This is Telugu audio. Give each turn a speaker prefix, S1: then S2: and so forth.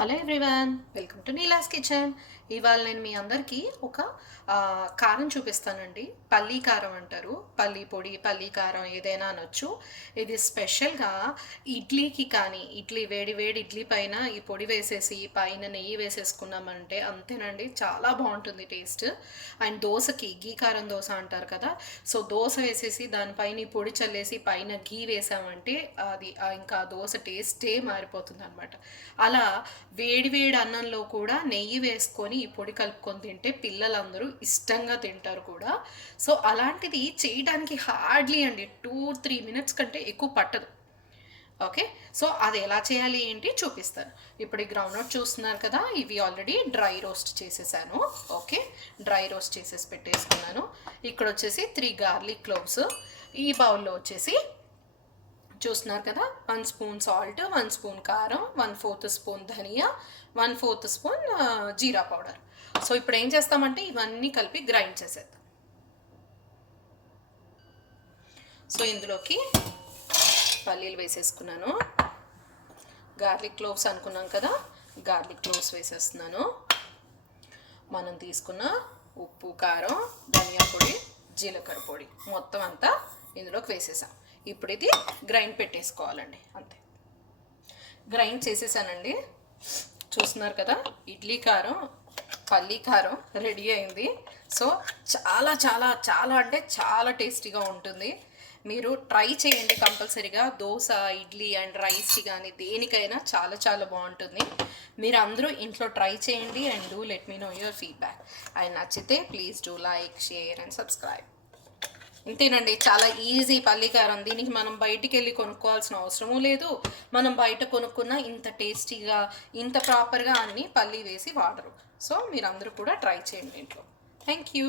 S1: Hello everyone welcome to Neela's kitchen. ఇవాళ నేను మీ అందరికీ ఒక కారం చూపిస్తానండి. పల్లీ కారం అంటారు. పల్లీ పొడి పల్లీ కారం ఏదైనా అనొచ్చు. ఇది స్పెషల్గా ఇడ్లీకి కానీ ఇడ్లీ వేడి వేడి ఇడ్లీ పైన ఈ పొడి వేసేసి పైన నెయ్యి వేసేసుకున్నామంటే అంతేనండి. చాలా బాగుంటుంది టేస్ట్. అండ్ దోశకి గీ కారం దోశ అంటారు కదా. సో దోశ వేసేసి దానిపైన ఈ పొడి చల్లేసి పైన గీ వేసామంటే అది ఇంకా దోశ టేస్టే మారిపోతుంది అనమాట అలా వేడి వేడి అన్నంలో కూడా నెయ్యి వేసుకొని ఈ పొడి కలుపుకొని తింటే పిల్లలందరూ ఇష్టంగా తింటారు కూడా. సో అలాంటిది చేయడానికి హార్డ్లీ అండి టూ త్రీ మినిట్స్ కంటే ఎక్కువ పట్టదు. ఓకే? సో అది ఎలా చేయాలి ఏంటి చూపిస్తాను. ఇప్పుడు ఈ గ్రౌండ్ నట్ చూస్తున్నారు కదా ఇవి ఆల్రెడీ డ్రై రోస్ట్ చేసేసాను. ఓకే? డ్రై రోస్ట్ చేసేసి పెట్టేసుకున్నాను. ఇక్కడ వచ్చేసి త్రీ గార్లిక్ క్లోవ్స్ ఈ బౌల్లో వచ్చేసి చూస్తున్నారు కదా? One spoon salt one spoon కారం వన్ ఫోర్త్ స్పూన్ ధనియా వన్ ఫోర్త్ స్పూన్ జీరా పౌడర్. సో ఇప్పుడు ఏం చేస్తామంటే ఇవన్నీ కలిపి గ్రైండ్ చేసేద్దాం. సో ఇందులోకి పల్లీలు వేసేసుకున్నాను. గార్లిక్ క్లోవ్స్ అనుకున్నాం కదా? గార్లిక్ క్లోవ్స్ వేసేస్తున్నాను. మనం తీసుకున్న ఉప్పు కారం ధనియా పొడి జీలకర్ర పొడి మొత్తం అంతా ఇందులోకి వేసేసాం. ఇప్పుడు ఇది గ్రైండ్ పెట్టేసుకోవాలండి అంతే. గ్రైండ్ చేసేసానండి. చూస్తున్నారు కదా ఇడ్లీ కారం పల్లీ కారం రెడీ అయింది. సో చాలా చాలా చాలా అంటే చాలా టేస్టీగా ఉంటుంది. మీరు ట్రై చేయండి కంపల్సరీగా. దోశ ఇడ్లీ అండ్ రైస్ కానీ దేనికైనా చాలా చాలా బాగుంటుంది. మీరు అందరూ ఇంట్లో ట్రై చేయండి and do let me know your feedback. And నచ్చితే please do like share and subscribe. ఇంతేనండి చాలా ఈజీ పల్లికారం. దీనికి మనం బయటికి వెళ్ళి కొనుక్కోవాల్సిన అవసరము లేదు. మనం బయట కొనుక్కున్న ఇంత టేస్టీగా ఇంత ప్రాపర్గా అన్ని పల్లి వేసి వాడరు. సో మీరందరూ కూడా ట్రై చేయండి ఇంట్లో థ్యాంక్ యూ